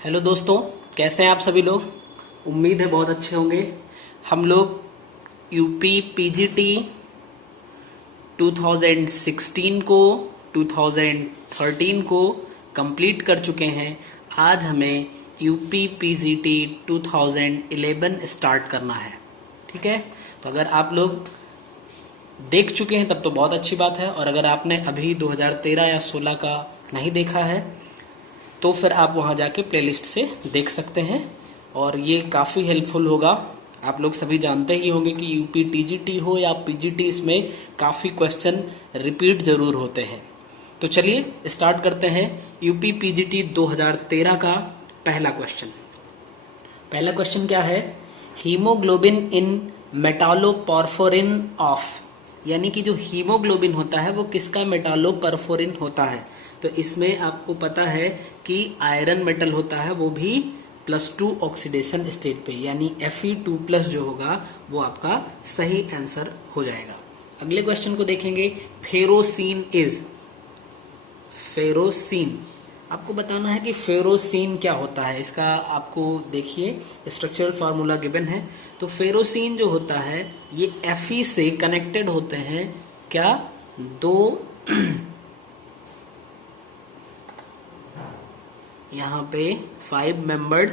Hello दोस्तों, कैसे हैं आप सभी लोग। उम्मीद है बहुत अच्छे होंगे। हम लोग यूपी पीजीटी 2016 को 2013 को कंप्लीट कर चुके हैं। आज हमें यूपी पीजीटी 2011 स्टार्ट करना है। ठीक है, तो अगर आप लोग देख चुके हैं तब तो बहुत अच्छी बात है, और अगर आपने अभी 2013 या 16 का नहीं देखा है तो फिर आप वहां जाके प्लेलिस्ट से देख सकते हैं, और ये काफ़ी हेल्पफुल होगा। आप लोग सभी जानते ही होंगे कि यूपी टीजीटी हो या पीजीटी, इसमें काफ़ी क्वेश्चन रिपीट जरूर होते हैं। तो चलिए स्टार्ट करते हैं। यूपी पीजीटी 2013 का पहला क्वेश्चन क्या है। हीमोग्लोबिन इन मेटालोपोर्फोरिन ऑफ, यानी कि जो हीमोग्लोबिन होता है वो किसका मेटालोपोर्फोरिन होता है। तो इसमें आपको पता है कि आयरन मेटल होता है, वो भी +2 ऑक्सीडेशन स्टेट पे, यानी Fe2+ जो होगा वो आपका सही आंसर हो जाएगा। अगले क्वेश्चन को देखेंगे। फेरोसीन, आपको बताना है कि फेरोसीन क्या होता है। इसका आपको देखिए स्ट्रक्चरल फार्मूला गिवन है। तो फेरोसीन जो होता है ये Fe से कनेक्टेड होते हैं, क्या, दो यहाँ पे 5 मेंबर्ड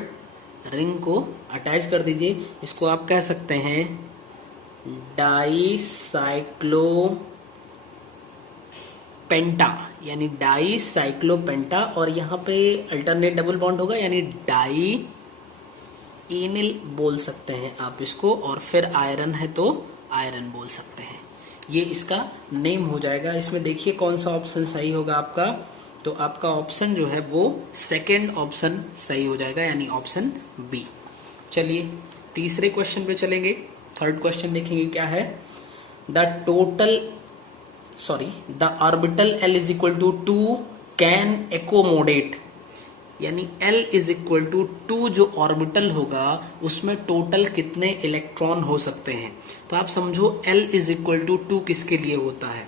रिंग को अटैच कर दीजिए। इसको आप कह सकते हैं डाईसाइक्लोपेंटा, यानी डाईसाइक्लोपेंटा, और यहाँ पे अल्टरनेट डबल बॉन्ड होगा, यानी डाई इनिल बोल सकते हैं आप इसको, और फिर आयरन है तो आयरन बोल सकते हैं। ये इसका नेम हो जाएगा। इसमें देखिए कौन सा ऑप्शन सही होगा आपका। तो आपका ऑप्शन जो है वो सेकंड ऑप्शन सही हो जाएगा, यानी ऑप्शन बी। चलिए तीसरे क्वेश्चन पे चलेंगे। थर्ड क्वेश्चन देखेंगे क्या है। The orbital L is equal to 2 can accommodate, यानी L इज इक्वल टू 2 जो ऑर्बिटल होगा उसमें टोटल कितने इलेक्ट्रॉन हो सकते हैं। तो आप समझो L इज इक्वल टू 2 किसके लिए होता है।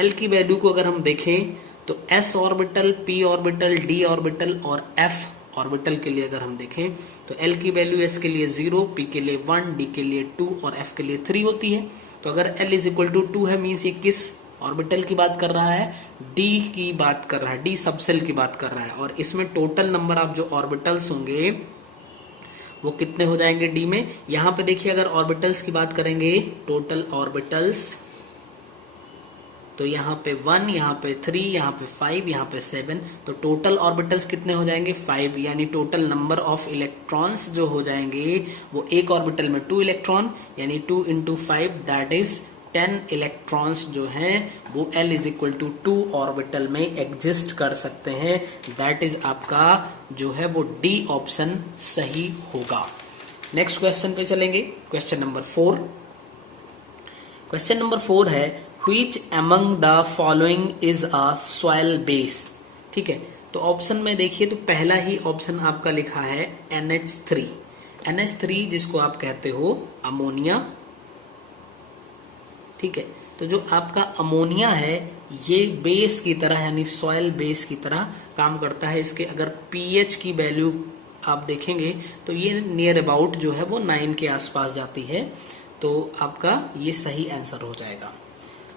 L की वैल्यू को अगर हम देखें तो S orbital, P orbital, D orbital और F ऑर्बिटल के लिए अगर हम देखें तो L की वैल्यू S के लिए 0, P के लिए 1, D के लिए 2 और F के लिए 3 होती है। तो अगर L इज इक्वल टू 2 है, मीन्स ये किस ऑर्बिटल की बात कर रहा है, D की बात कर रहा है, D सबसेल की बात कर रहा है। और इसमें टोटल नंबर ऑफ जो ऑर्बिटल्स होंगे वो कितने हो जाएंगे D में। यहां पे देखिए अगर ऑर्बिटल्स की बात करेंगे, टोटल ऑर्बिटल्स, तो यहाँ पे 1, यहाँ पे 3, यहाँ पे 5, यहाँ पे 7, तो टोटल ऑर्बिटल्स कितने हो जाएंगे 5, यानी टोटल नंबर ऑफ इलेक्ट्रॉन्स जो हो जाएंगे वो एक ऑर्बिटल में 2 इलेक्ट्रॉन, यानी 2 × 5 दैट इज 10 इलेक्ट्रॉन्स जो हैं वो L is equal to 2 orbital में एग्जिस्ट कर सकते हैं। दैट इज आपका जो है वो D ऑप्शन सही होगा। नेक्स्ट क्वेश्चन पे चलेंगे। क्वेश्चन नंबर 4 है Which among the following is a soil base। ठीक है, तो ऑप्शन में देखिए तो पहला ही ऑप्शन आपका लिखा है NH3 जिसको आप कहते हो अमोनिया। ठीक है, तो जो आपका अमोनिया है ये बेस की तरह, यानी सॉइल बेस की तरह काम करता है। इसके अगर pH की वैल्यू आप देखेंगे तो ये नियर अबाउट जो है वो 9 के आसपास जाती है। तो आपका ये सही आंसर हो जाएगा।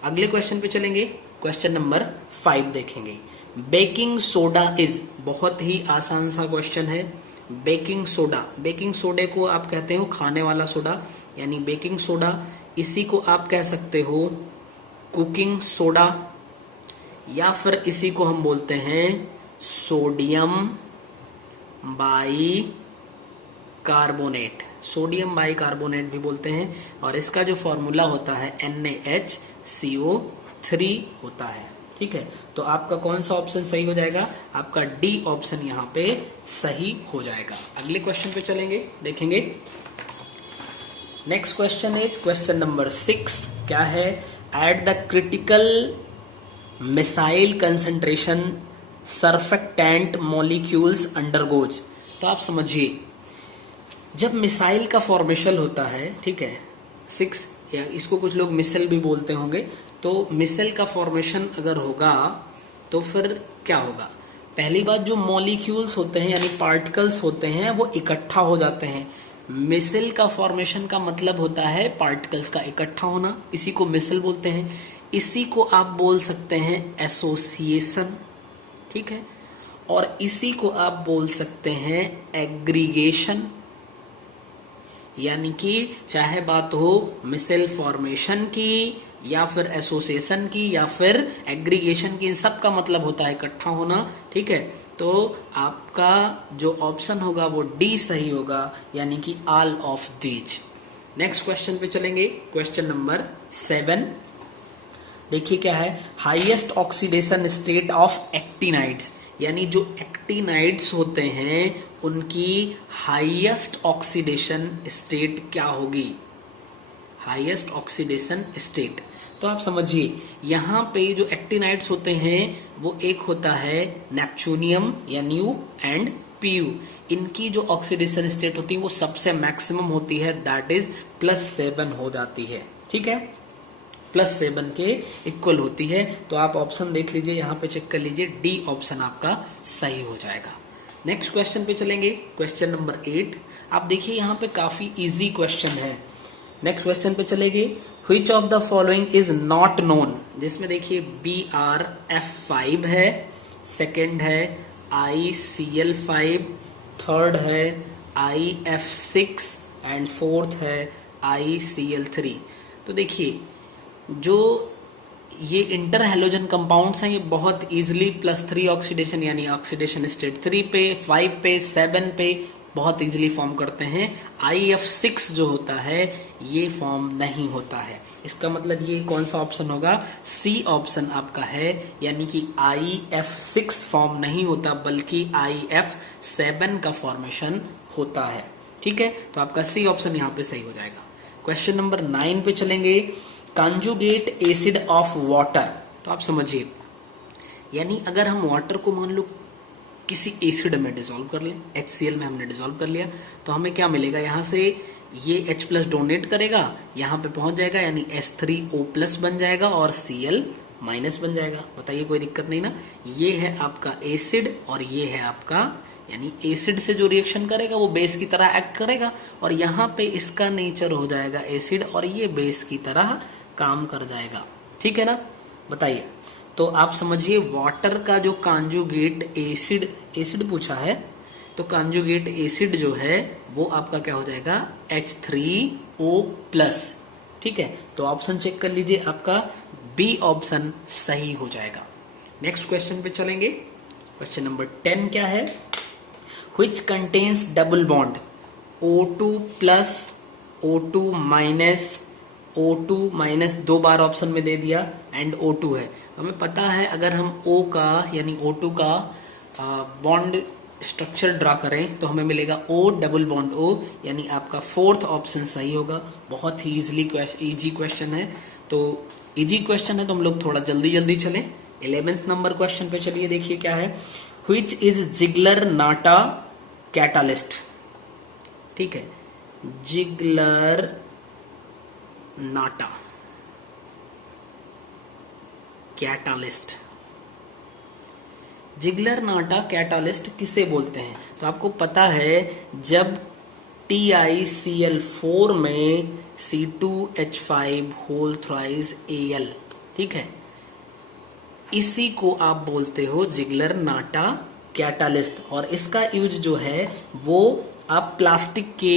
अगले क्वेश्चन पे चलेंगे। क्वेश्चन नंबर 5 देखेंगे। बेकिंग सोडा इज, बहुत ही आसान सा क्वेश्चन है। बेकिंग सोडे को आप कहते हो खाने वाला सोडा, यानी बेकिंग सोडा। इसी को आप कह सकते हो कुकिंग सोडा, या फिर इसी को हम बोलते हैं सोडियम बाइकार्बोनेट भी बोलते हैं। और इसका जो फॉर्मूला होता है NaHCO3 होता है। ठीक है, तो आपका कौन सा ऑप्शन सही हो जाएगा, आपका D ऑप्शन यहाँ पे सही हो जाएगा। अगले क्वेश्चन पे चलेंगे, देखेंगे। Next question is question number 6 क्या है। At the critical missile concentration surfactant molecules undergoes. तो आप समझिए जब मिसाइल का फॉर्मेशन होता है, ठीक है, 6, या इसको कुछ लोग मिसाइल भी बोलते होंगे, तो मिसाइल का फॉर्मेशन अगर होगा तो फिर क्या होगा, पहली बात, जो मॉलिक्यूल्स होते हैं यानी पार्टिकल्स होते हैं वो इकट्ठा हो जाते हैं। मिसल का फॉर्मेशन का मतलब होता है पार्टिकल्स का इकट्ठा होना, इसी को मिसल बोलते हैं। इसी को आप बोल सकते हैं एसोसिएशन, ठीक है, और इसी को आप बोल सकते हैं एग्रीगेशन। यानी कि चाहे बात हो मिसल फॉर्मेशन की या फिर एसोसिएशन की या फिर एग्रीगेशन की, इन सब का मतलब होता है इकट्ठा होना, ठीक है। तो आपका जो ऑप्शन होगा वो डी सही होगा, यानी कि all of these. Next question पे चलेंगे, क्वेश्चन नंबर 7। देखिए क्या है, highest oxidation state of actinides, यानी जो एक्टिनाइड्स होते हैं उनकी हाईएस्ट ऑक्सीडेशन स्टेट क्या होगी, हाईएस्ट ऑक्सीडेशन स्टेट। तो आप समझिए यहाँ पे जो एक्टिनाइड्स होते हैं वो एक होता है नेपच्यूनियम या न्यू एंड पीयू। इनकी जो ऑक्सीडेशन स्टेट होती है वो सबसे मैक्सिमम होती है, दैट इज +7 हो जाती है, ठीक है, +7 के इक्वल होती है। तो आप ऑप्शन देख लीजिए, यहाँ पे चेक कर लीजिए, डी ऑप्शन आपका सही हो जाएगा। नेक्स्ट क्वेश्चन पे चलेंगे, क्वेश्चन नंबर 8। आप देखिए यहाँ पे काफी इजी क्वेश्चन है। नेक्स्ट क्वेश्चन पे चलेंगे, which of the following is not known, जिसमें देखिए BrF5 है, सेकंड है ICl5, थर्ड है IF6 एंड फोर्थ है ICl3। तो देखिए जो ये इंटर हैलोजन कंपाउंड्स हैं ये बहुत इजीली +3 ऑक्सीडेशन यानी ऑक्सीडेशन स्टेट 3 पे, 5 पे, 7 पे बहुत इजीली फॉर्म करते हैं। IF6 जो होता है ये फॉर्म नहीं होता है। इसका मतलब ये कौन सा ऑप्शन होगा, सी ऑप्शन आपका है, यानी कि IF6 फॉर्म नहीं होता बल्कि IF7 का फॉर्मेशन होता है, ठीक है। तो आपका सी ऑप्शन यहाँ पे सही हो जाएगा। क्वेश्चन नंबर 9 पे चलेंगे, कंजुगेट एसिड ऑफ वाटर। तो आप समझिए, यानी अगर हम वाटर को मान लो किसी एसिड में डिसॉल्व कर लें, HCl में हमने डिसॉल्व कर लिया, तो हमें क्या मिलेगा, यहाँ से ये H+ डोनेट करेगा, यहाँ पे पहुंच जाएगा, यानी H3O+ बन जाएगा और Cl- बन जाएगा। बताइए कोई दिक्कत नहीं ना। ये है आपका एसिड और ये है आपका, यानी एसिड से जो रिएक्शन करेगा वो बेस की तरह एक्ट करेगा, और यहाँ पे इसका नेचर हो जाएगा एसिड और ये बेस की तरह काम कर जाएगा, ठीक है ना। बताइए, तो आप समझिए वाटर का जो कांजुगेट एसिड पूछा है, तो कांजुगेट एसिड जो है वो आपका क्या हो जाएगा, H3O+, ठीक है। तो ऑप्शन चेक कर लीजिए, आपका बी ऑप्शन सही हो जाएगा। नेक्स्ट क्वेश्चन पे चलेंगे, क्वेश्चन नंबर 10 क्या है, which contains double bond O2+, O2- दो बार ऑप्शन में दे दिया एंड O2 है। हमें पता है अगर हम O का यानी O2 का बॉन्ड स्ट्रक्चर ड्रा करें तो हमें मिलेगा O डबल बॉन्ड O, यानी आपका फोर्थ ऑप्शन सही होगा। बहुत ही इजी क्वेश्चन है, तो इजी क्वेश्चन है तो हम लोग थोड़ा जल्दी जल्दी चलें। 11th नंबर क्वेश्चन पे चलिए, देखिए क्या है, which is Ziggler NATA catalyst, ठीक है, जिगलर नाटा कैटालिस्ट। जिगलर नाटा कैटालिस्ट किसे बोलते हैं, तो आपको पता है जब TiCl4 में C2H5 होल थ्राइस Al, ठीक है, इसी को आप बोलते हो जिगलर नाटा कैटालिस्ट। और इसका यूज जो है वो आप प्लास्टिक के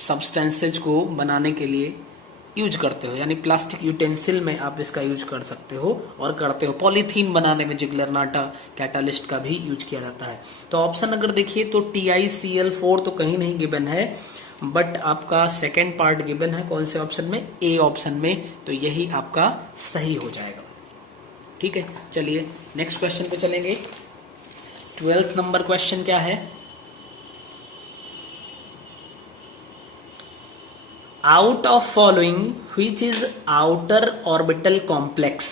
सब्सटेंसेज को बनाने के लिए यूज करते हो, यानी प्लास्टिक यूटेंसिल में आप इसका यूज कर सकते हो और करते हो। पॉलीथीन बनाने में जिगलर नाटा कैटालिस्ट का भी यूज किया जाता है। तो ऑप्शन अगर देखिए तो TiCl4 तो कहीं नहीं गिवन है, बट आपका सेकेंड पार्ट गिवन है, कौन से ऑप्शन में, ए ऑप्शन में, तो यही आपका सही हो जाएगा, ठीक है। चलिए नेक्स्ट क्वेश्चन पे चलेंगे। 12th नंबर क्वेश्चन क्या है, out of following which is outer orbital complex,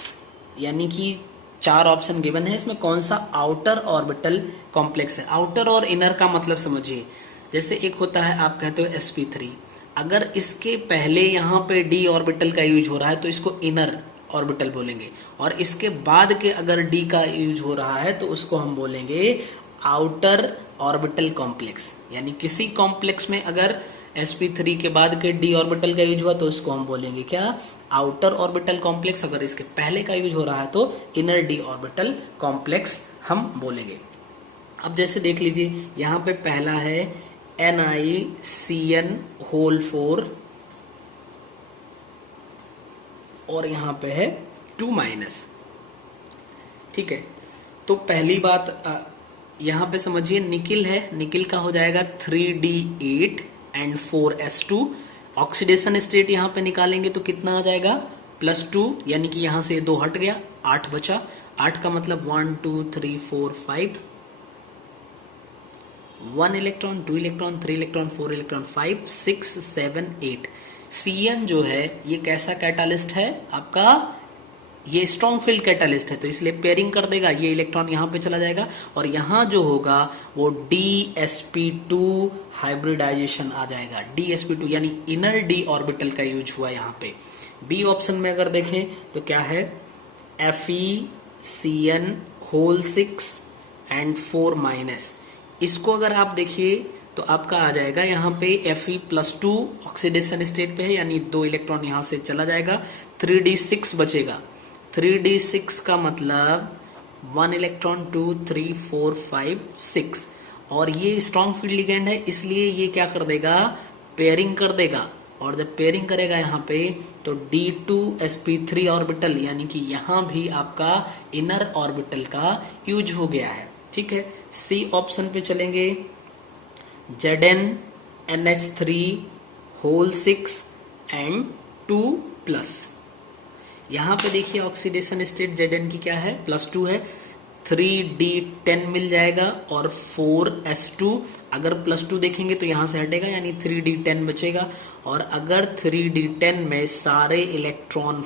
यानी कि 4 ऑप्शन गिवन है, इसमें कौन सा आउटर ऑर्बिटल कॉम्प्लेक्स है। आउटर और इनर का मतलब समझिए, जैसे एक होता है आप कहते हो sp3, अगर इसके पहले यहाँ पे d ऑर्बिटल का यूज हो रहा है तो इसको इनर ऑर्बिटल बोलेंगे। और इसके बाद के अगर डी का यूज हो रहा है तो उसको हम बोलेंगे आउटर ऑर्बिटल कॉम्प्लेक्स। यानी किसी कॉम्प्लेक्स में अगर sp3 के बाद के डी ऑर्बिटल का यूज हुआ तो उसको हम बोलेंगे क्या, आउटर ऑर्बिटल कॉम्प्लेक्स। अगर इसके पहले का यूज हो रहा है तो इनर डी ऑर्बिटल कॉम्प्लेक्स हम बोलेंगे। अब जैसे देख लीजिए यहां पे पहला है NiCN4 और यहां पे है 2-। ठीक है, तो पहली बात यहां पे समझिए निकिल है, निकिल का हो जाएगा 3D8 and 4s2। Oxidation state यहां पे निकालेंगे तो कितना आ जाएगा +2, यानी कि यहां से 2 हट गया, 8 बचा। 8 का मतलब 1 2 3 4 5, 1 electron, 2 electron, 3 electron, 4 electron, 5 6 7 8। CN जो है ये कैसा कैटालिस्ट है आपका, ये स्ट्रॉन्ग फील्ड कैटालिस्ट है, तो इसलिए पेयरिंग कर देगा, ये इलेक्ट्रॉन यहां पे चला जाएगा और यहां जो होगा वो DsP2 हाइब्रिडाइजेशन आ जाएगा। DsP2 यानी इनर डी ऑर्बिटल का यूज हुआ यहां पे। बी ऑप्शन में अगर देखें तो क्या है, FeCN6 एंड 4-। इसको अगर आप देखिए तो आपका आ जाएगा यहाँ पे Fe+2 ऑक्सीडेशन स्टेट पे है, यानी 2 इलेक्ट्रॉन यहां से चला जाएगा, 3D6 बचेगा। 3D6 का मतलब 1 इलेक्ट्रॉन, 2 3 4 5 6, और ये स्ट्रॉन्ग फील्ड लिगेंड है इसलिए ये क्या कर देगा, पेयरिंग कर देगा। और जब पेयरिंग करेगा यहाँ पे तो D2sp3 ऑर्बिटल, यानी कि यहाँ भी आपका इनर ऑर्बिटल का यूज हो गया है। ठीक है, सी ऑप्शन पे चलेंगे, ZnNH3 एंड 2+। यहां पे देखिए ऑक्सीडेशन स्टेट Zn की क्या है, +2 है, 3D10 मिल जाएगा और 4s2। अगर +2 देखेंगे तो यहां से हटेगा, यानी 3D10 बचेगा। और अगर 3D10 में सारे इलेक्ट्रॉन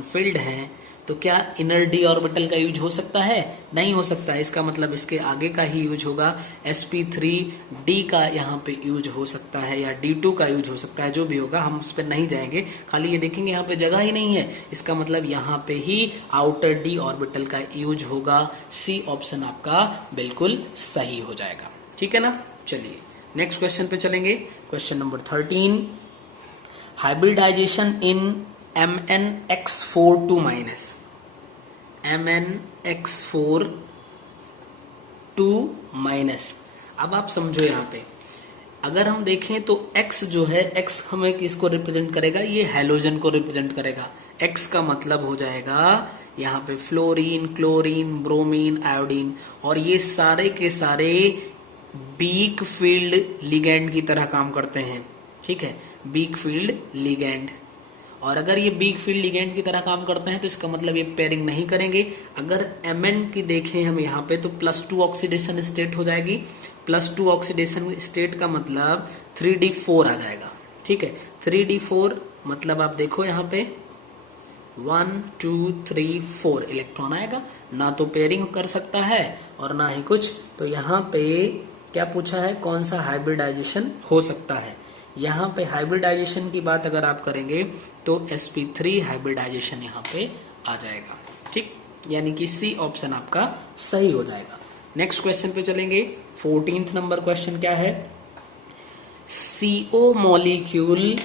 फिल्ड हैं तो क्या इनर डी ऑर्बिटल का यूज हो सकता है, नहीं हो सकता है। इसका मतलब इसके आगे का ही यूज होगा, sp3D का यहाँ पे यूज हो सकता है या D2 का यूज हो सकता है, जो भी होगा हम उस पर नहीं जाएंगे, खाली ये देखेंगे यहाँ पे जगह ही नहीं है, इसका मतलब यहाँ पे ही आउटर डी ऑर्बिटल का यूज होगा। सी ऑप्शन आपका बिल्कुल सही हो जाएगा। ठीक है ना, चलिए नेक्स्ट क्वेश्चन पे चलेंगे। क्वेश्चन नंबर 13, हाइब्रिडाइजेशन इन MnX4 2-। MnX4 2-। अब आप समझो यहाँ पे अगर हम देखें तो X जो है, X हमें किसको रिप्रेजेंट करेगा, ये हैलोजन को रिप्रेजेंट करेगा। X का मतलब हो जाएगा यहाँ पे फ्लोरीन, क्लोरीन, ब्रोमीन, आयोडीन, और ये सारे के सारे वीक फील्ड लिगेंड की तरह काम करते हैं। ठीक है, वीक फील्ड लिगेंड। और अगर ये वीक फील्ड लिगेंड की तरह काम करते हैं तो इसका मतलब ये पेयरिंग नहीं करेंगे। अगर Mn की देखें हम यहाँ पे तो +2 ऑक्सीडेशन स्टेट हो जाएगी। +2 ऑक्सीडेशन स्टेट का मतलब 3D4 आ जाएगा। ठीक है, 3D4 मतलब आप देखो यहाँ पे 1 2 3 4 इलेक्ट्रॉन आएगा, ना तो पेयरिंग कर सकता है और ना ही कुछ। तो यहाँ पे क्या पूछा है, कौन सा हाइब्रिडाइजेशन हो सकता है। यहाँ पे हाइब्रिडाइजेशन की बात अगर आप करेंगे तो sp3 हाइब्रिडाइजेशन यहाँ पे आ जाएगा। ठीक, यानी कि सी ऑप्शन आपका सही हो जाएगा। नेक्स्ट क्वेश्चन पे चलेंगे। 14th नंबर क्वेश्चन क्या है, CO molecule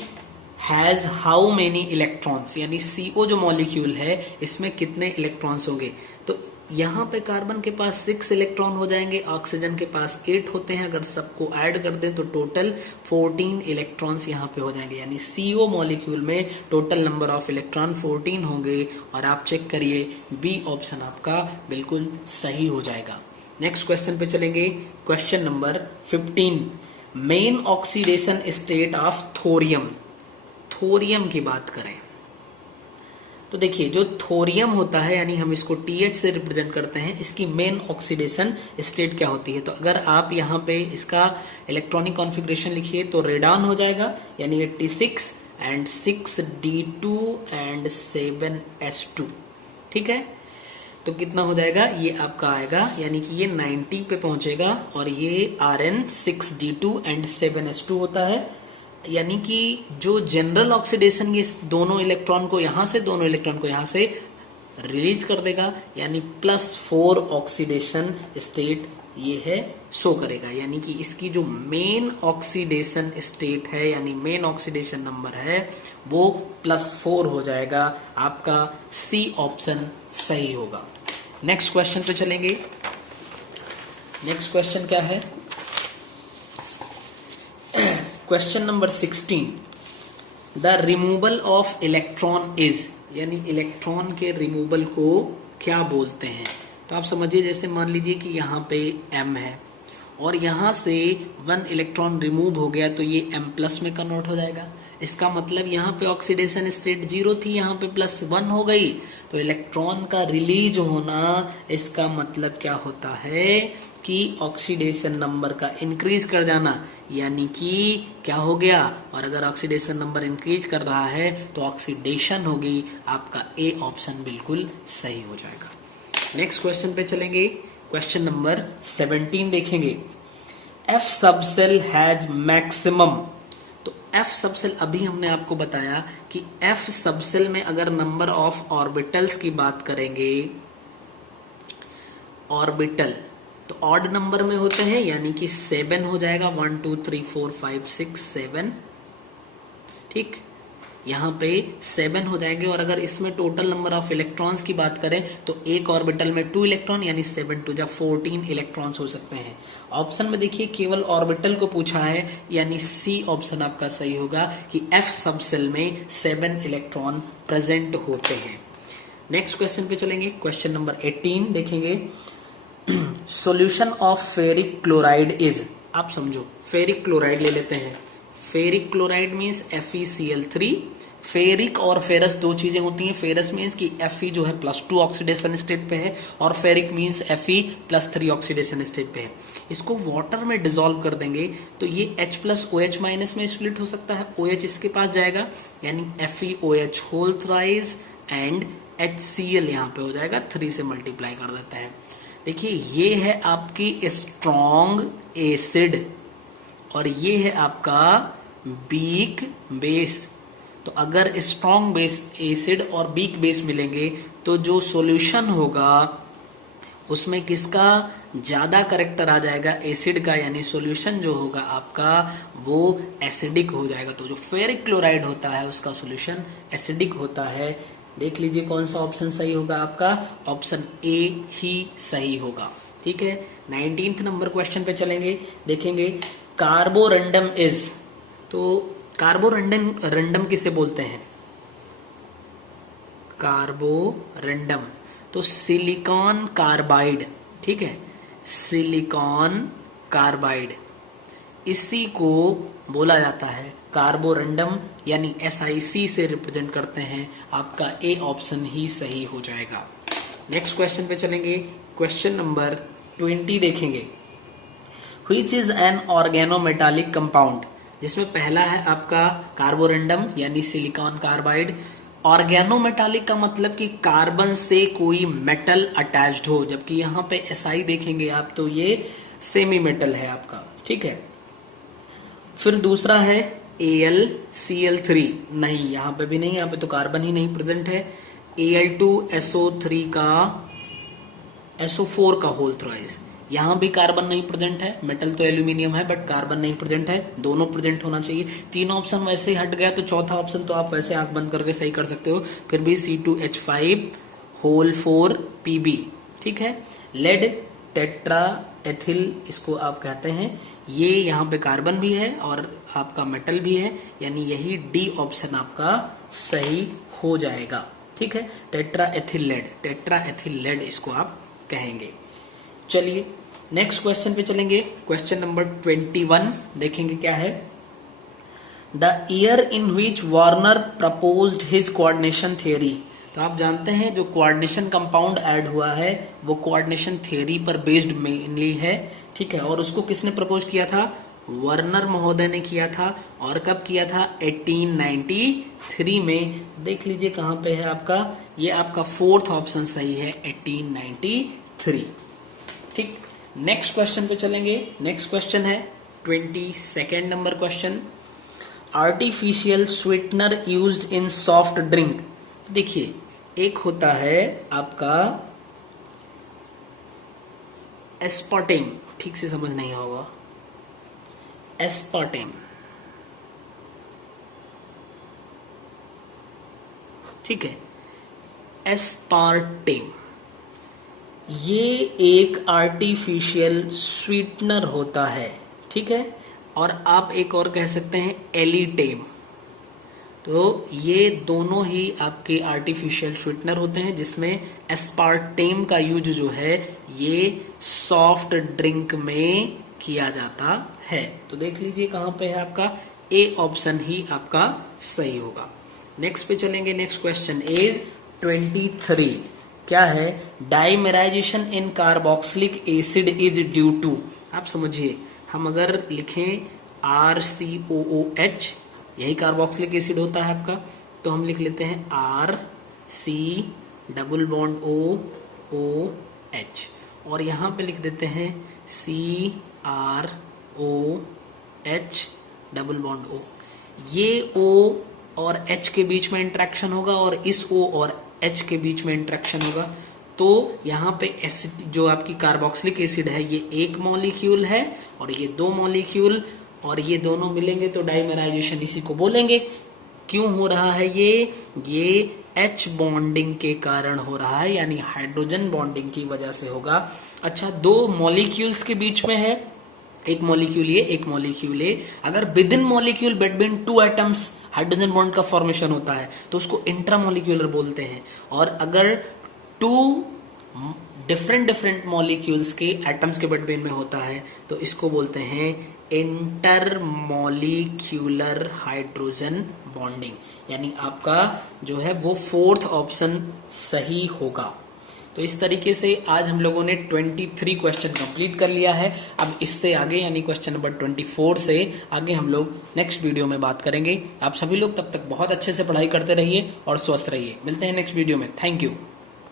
has how many electrons, यानी CO जो मॉलिक्यूल है इसमें कितने इलेक्ट्रॉन्स होंगे। तो यहाँ पे कार्बन के पास 6 इलेक्ट्रॉन हो जाएंगे, ऑक्सीजन के पास 8 होते हैं, अगर सबको ऐड कर दें तो टोटल 14 इलेक्ट्रॉन्स यहाँ पे हो जाएंगे। यानी CO मॉलिक्यूल में टोटल नंबर ऑफ इलेक्ट्रॉन 14 होंगे। और आप चेक करिए बी ऑप्शन आपका बिल्कुल सही हो जाएगा। नेक्स्ट क्वेश्चन पे चलेंगे। Question number 15, main oxidation state of thorium. Thorium की बात करें तो देखिए जो थोरियम होता है, यानी हम इसको TH से रिप्रेजेंट करते हैं, इसकी मेन ऑक्सीडेशन स्टेट क्या होती है। तो अगर आप यहाँ पे इसका इलेक्ट्रॉनिक कॉन्फ़िगरेशन लिखिए तो रेडॉन हो जाएगा, यानी 86 एंड 6D2 एंड 7s2। ठीक है, तो कितना हो जाएगा, ये आपका आएगा, यानी कि ये 90 पे पहुंचेगा। और ये Rn 6D2 एंड 7s2 होता है। यानी कि जो जनरल ऑक्सीडेशन ये दोनों इलेक्ट्रॉन को यहां से दोनों इलेक्ट्रॉन को यहां से रिलीज कर देगा, यानी +4 ऑक्सीडेशन स्टेट ये है शो करेगा। यानी कि इसकी जो मेन ऑक्सीडेशन स्टेट है यानी मेन ऑक्सीडेशन नंबर है वो +4 हो जाएगा। आपका सी ऑप्शन सही होगा। नेक्स्ट क्वेश्चन पे चलेंगे। नेक्स्ट क्वेश्चन क्या है? Question number 16, the removal of electron is, यानी इलेक्ट्रॉन के रिमूवल को क्या बोलते हैं? तो आप समझिए, जैसे मान लीजिए कि यहाँ पे m है और यहाँ से 1 इलेक्ट्रॉन रिमूव हो गया तो ये m+ में कन्वर्ट हो जाएगा। इसका मतलब यहाँ पे ऑक्सीडेशन स्टेट 0 थी, यहाँ पे +1 हो गई, तो इलेक्ट्रॉन का रिलीज होना इसका मतलब क्या होता है कि ऑक्सीडेशन नंबर का इंक्रीज कर जाना, यानी कि क्या हो गया। और अगर ऑक्सीडेशन नंबर इंक्रीज कर रहा है तो ऑक्सीडेशन होगी। आपका ए ऑप्शन बिल्कुल सही हो जाएगा। नेक्स्ट क्वेश्चन पे चलेंगे। क्वेश्चन नंबर 17 देखेंगे। एफ सबसेल हैज मैक्सिमम, तो एफ सबसेल अभी हमने आपको बताया कि एफ सबसेल में अगर नंबर ऑफ ऑर्बिटल्स की बात करेंगे, ऑर्बिटल तो ऑड नंबर में होते हैं, यानी कि 7 हो जाएगा। 1 2 3 4 5 6 7, ठीक, यहाँ पे 7 हो जाएंगे। और अगर इसमें टोटल नंबर ऑफ इलेक्ट्रॉन्स की बात करें तो एक ऑर्बिटल में 2 इलेक्ट्रॉन, यानी 7 2 14 इलेक्ट्रॉन्स हो सकते हैं। ऑप्शन में देखिए केवल ऑर्बिटल को पूछा है, यानी सी ऑप्शन आपका सही होगा कि एफ सबसेल में 7 इलेक्ट्रॉन प्रेजेंट होते हैं। नेक्स्ट क्वेश्चन पे चलेंगे। क्वेश्चन नंबर 18 देखेंगे। Solution of ferric chloride is, आप समझो फेरिक क्लोराइड ले लेते हैं। Ferric chloride means FeCl3। Ferric और फेरस दो चीजें होती हैं। फेरस मीन्स कि Fe जो है +2 ऑक्सीडेशन स्टेट पे है और ferric means Fe +3 oxidation state पे है। इसको वाटर में डिसॉल्व कर देंगे तो ये H+OH- में स्प्लिट हो सकता है। OH इसके पास जाएगा, यानी FeOH whole thrice and HCl यहाँ पे हो जाएगा, 3 से मल्टीप्लाई कर देते हैं। देखिए ये है आपकी स्ट्रॉन्ग एसिड और ये है आपका वीक बेस। तो अगर स्ट्रॉन्ग बेस एसिड और वीक बेस मिलेंगे तो जो सॉल्यूशन होगा उसमें किसका ज्यादा करेक्टर आ जाएगा? एसिड का, यानी सॉल्यूशन जो होगा आपका वो एसिडिक हो जाएगा। तो जो फेरिक क्लोराइड होता है उसका सॉल्यूशन एसिडिक होता है। देख लीजिए कौन सा ऑप्शन सही होगा आपका, ऑप्शन ए ही सही होगा। ठीक है, 19th नंबर क्वेश्चन पे चलेंगे, देखेंगे कार्बोरंडम इज। तो कार्बोरंडम किसे बोलते हैं? कार्बोरंडम तो सिलिकॉन कार्बाइड, ठीक है, सिलिकॉन कार्बाइड इसी को बोला जाता है कार्बोरंडम, यानी SiC से रिप्रेजेंट करते हैं। आपका ए ऑप्शन ही सही हो जाएगा। नेक्स्ट क्वेश्चन पे चलेंगे। क्वेश्चन नंबर 20 देखेंगे। Which is an organometallic compound, जिसमें पहला है आपका कार्बोरंडम यानी सिलिकॉन कार्बाइड। ऑर्गेनोमेटालिक का मतलब कि कार्बन से कोई मेटल अटैच्ड हो, जबकि यहाँ पे Si देखेंगे आप तो ये सेमी मेटल है आपका, ठीक है। फिर दूसरा है AlCl3, नहीं यहाँ पे भी नहीं, यहाँ पे तो कार्बन ही नहीं प्रेजेंट है। Al2SO3 का SO4 का होल थ्राइज, यहाँ भी कार्बन नहीं प्रेजेंट है। मेटल तो एल्यूमिनियम है बट कार्बन नहीं प्रेजेंट है, दोनों प्रेजेंट होना चाहिए। तीनों ऑप्शन वैसे ही हट गया तो चौथा ऑप्शन तो आप वैसे आंख बंद करके सही कर सकते हो। फिर भी C2H5 होल 4 Pb, ठीक है। लेड टेट्रा एथिल इसको आप कहते हैं, ये यहाँ पे कार्बन भी है और आपका मेटल भी है, यानी यही डी ऑप्शन आपका सही हो जाएगा, ठीक है। टेट्रा एथिल लेड इसको आप कहेंगे। चलिए नेक्स्ट क्वेश्चन पे चलेंगे। क्वेश्चन नंबर 21 देखेंगे क्या है। The year in which Warner proposed his coordination theory, तो आप जानते हैं जो कोऑर्डिनेशन कंपाउंड ऐड हुआ है वो कोऑर्डिनेशन थियरी पर बेस्ड मेनली है, ठीक है। और उसको किसने प्रपोज किया था? वार्नर महोदय ने किया था। और कब किया था? 1893 में। देख लीजिए कहां पे है आपका, ये आपका फोर्थ ऑप्शन सही है, 1893, ठीक। नेक्स्ट क्वेश्चन पे चलेंगे। नेक्स्ट क्वेश्चन है 22nd number question. Artificial sweetener used in soft drink. देखिए, एक होता है आपका एस्पार्टेम, ठीक से समझ नहीं होगा, एस्पार्टेम, ठीक है, एस्पार्टेम ये एक आर्टिफिशियल स्वीटनर होता है, ठीक है। और आप एक और कह सकते हैं एलिटेम। तो ये दोनों ही आपके आर्टिफिशियल स्वीटनर होते हैं जिसमें एस्पार्टेम का यूज जो है ये सॉफ्ट ड्रिंक में किया जाता है। तो देख लीजिए कहां पे है आपका ए ऑप्शन ही आपका सही होगा। नेक्स्ट पे चलेंगे। Next question is 23। क्या है? Dimerization in carboxylic acid is due to. आप समझिए, हम अगर लिखें RCOOH, यही कार्बोक्सिलिक एसिड होता है आपका, तो हम लिख लेते हैं RC डबल बॉन्ड OOH और यहां पे लिख देते हैं CROH डबल बॉन्ड O। ये O और H के बीच में इंटरेक्शन होगा और इस O और H के बीच में इंटरेक्शन होगा। तो यहाँ पे एसिड जो आपकी कार्बोक्सिलिक एसिड है ये एक मॉलिक्यूल है और ये दो मॉलिक्यूल, और ये दोनों मिलेंगे तो डाइमेराइजेशन इसी को बोलेंगे। क्यों हो रहा है ये H बॉन्डिंग के कारण हो रहा है, यानी हाइड्रोजन बॉन्डिंग की वजह से होगा। अच्छा, दो मॉलिक्यूल्स के बीच में है, एक मॉलिक्यूल ये, एक मॉलिक्यूल ये। अगर with in molecule between two atoms hydrogen bond का फॉर्मेशन होता है तो उसको इंट्रामोलिक्यूलर बोलते हैं। और अगर टू डिफरेंट मॉलिक्यूल्स के एटम्स के बिटवीन में होता है तो इसको बोलते हैं इंटरमॉलिक्यूलर हाइड्रोजन बॉन्डिंग। यानी आपका जो है वो फोर्थ ऑप्शन सही होगा। तो इस तरीके से आज हम लोगों ने 23 क्वेश्चन कंप्लीट कर लिया है। अब इससे आगे यानी क्वेश्चन नंबर 24 से आगे हम लोग नेक्स्ट वीडियो में बात करेंगे। आप सभी लोग तब तक बहुत अच्छे से पढ़ाई करते रहिए और स्वस्थ रहिए। मिलते हैं नेक्स्ट वीडियो में। Thank you.